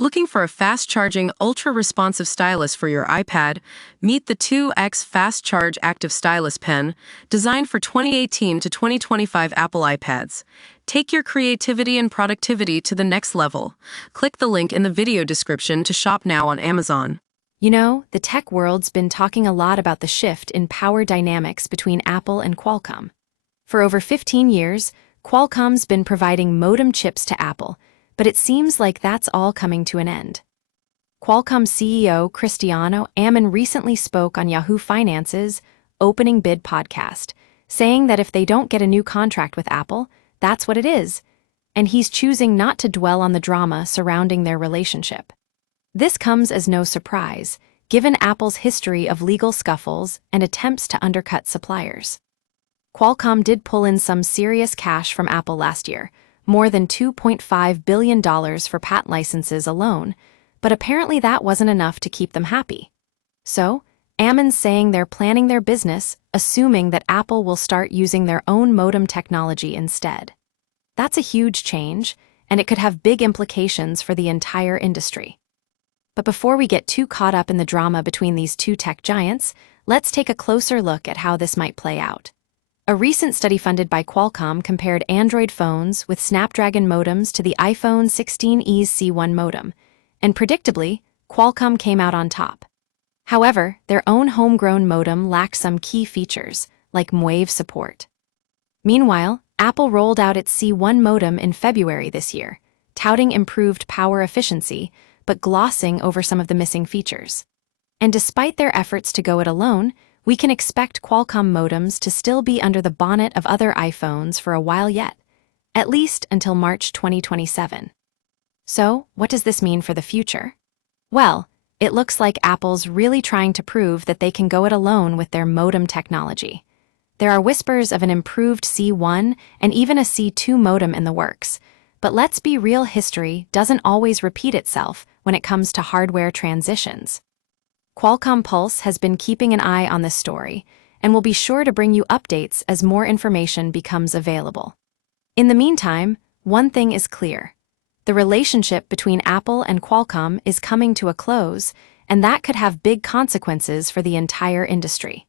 Looking for a fast-charging, ultra-responsive stylus for your iPad? Meet the 2X Fast Charge Active Stylus Pen, designed for 2018 to 2025 Apple iPads. Take your creativity and productivity to the next level. Click the link in the video description to shop now on Amazon. You know, the tech world's been talking a lot about the shift in power dynamics between Apple and Qualcomm. For over 15 years, Qualcomm's been providing modem chips to Apple, but it seems like that's all coming to an end. Qualcomm CEO Cristiano Amon recently spoke on Yahoo Finance's Opening Bid podcast, saying that if they don't get a new contract with Apple, that's what it is, and he's choosing not to dwell on the drama surrounding their relationship. This comes as no surprise, given Apple's history of legal scuffles and attempts to undercut suppliers. Qualcomm did pull in some serious cash from Apple last year, more than $2.5 billion for patent licenses alone, but apparently that wasn't enough to keep them happy. So, Amon's saying they're planning their business, assuming that Apple will start using their own modem technology instead. That's a huge change, and it could have big implications for the entire industry. But before we get too caught up in the drama between these two tech giants, let's take a closer look at how this might play out. A recent study funded by Qualcomm compared Android phones with Snapdragon modems to the iPhone 16e's C1 modem, and predictably, Qualcomm came out on top. However, their own homegrown modem lacked some key features, like MWave support. Meanwhile, Apple rolled out its C1 modem in February this year, touting improved power efficiency, but glossing over some of the missing features. And despite their efforts to go it alone, we can expect Qualcomm modems to still be under the bonnet of other iPhones for a while yet, at least until March 2027. So, what does this mean for the future? Well, it looks like Apple's really trying to prove that they can go it alone with their modem technology. There are whispers of an improved C1 and even a C2 modem in the works, but let's be real, history doesn't always repeat itself when it comes to hardware transitions. Qualcomm Pulse has been keeping an eye on this story, and will be sure to bring you updates as more information becomes available. In the meantime, one thing is clear. The relationship between Apple and Qualcomm is coming to a close, and that could have big consequences for the entire industry.